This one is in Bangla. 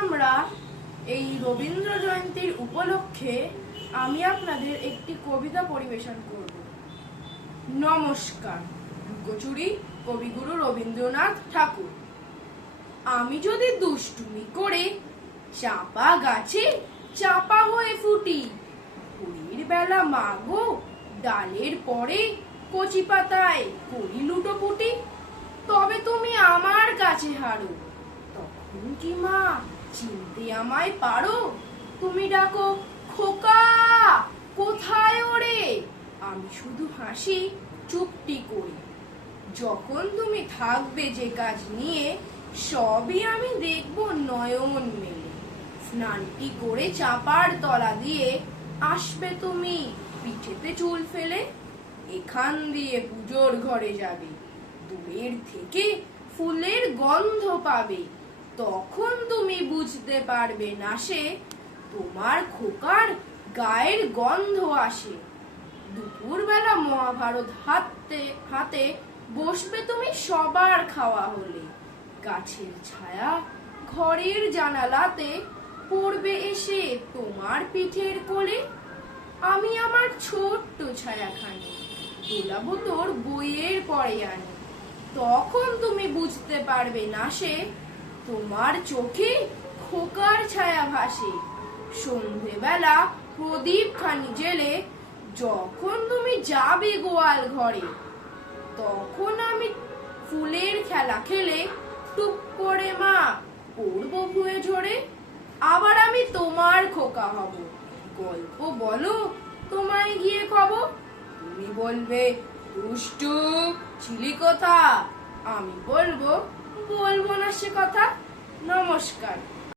আমরা এই রবীন্দ্র জয়ন্তীর উপলক্ষে আমি আপনাদের একটি কবিতা পরিবেশন করব। নমস্কার। লুকোচুরি কবিগুরু রবীন্দ্রনাথ ঠাকুর। আমি যদি দুষ্টুমি করে চাপা গাছে চাপা হয়ে ফুটি, ভোরের বেলা মাগো ডালের পরে কচি পাতায় করি লুটোপুটি, তবে তুমি আমার কাছে হারো। তখন কি মা চিনতে আমায় পারো? তুমি ডাকো খোকা, কোথায় ওরে? আমি শুধু হাসি চুপটি করে। যখন তুমি থাকবে যে কাজ নিয়ে, সবই আমি দেখব নয়ন মেলে। স্নানটি করে চাপার তলা দিয়ে আসবে তুমি পিঠেতে চুল ফেলে। এখান দিয়ে পুজোর ঘরে যাবে, দূরের থেকে ফুলের গন্ধ পাবে। তখন তুমি বুঝতে পারবে না সে তোমার খোকার গায়ের গন্ধ আসে। দুপুরবেলা মহাভারত হাতে হাতে বসবে তুমি সবার খাওয়া হলে। গাছের ছায়া ঘরের জানালাতে পড়বে এসে তোমার পিঠের কোলে। আমি আমার ছোট্ট ছায়াখানি দোলাবো তোর বইয়ের পরে আনি। তখন তুমি বুঝতে পারবে না সে তোমার চোখে খোকার ছায়া ভাসে। সন্ধেবেলা প্রদীপ খানি জেলে যখন তুমি যাবে গোয়াল ঘরে, তখন আমি ফুলের খেলা খেলে টুপ করে মা পড়বো ভুয়ে ঝরে। আবার আমি তোমার খোকা হব, গল্প বলো তোমায় গিয়ে খবর। তুমি বলবে দুষ্টু ছিলি কোথা, আমি বলবো না সে কথা। নমস্কার।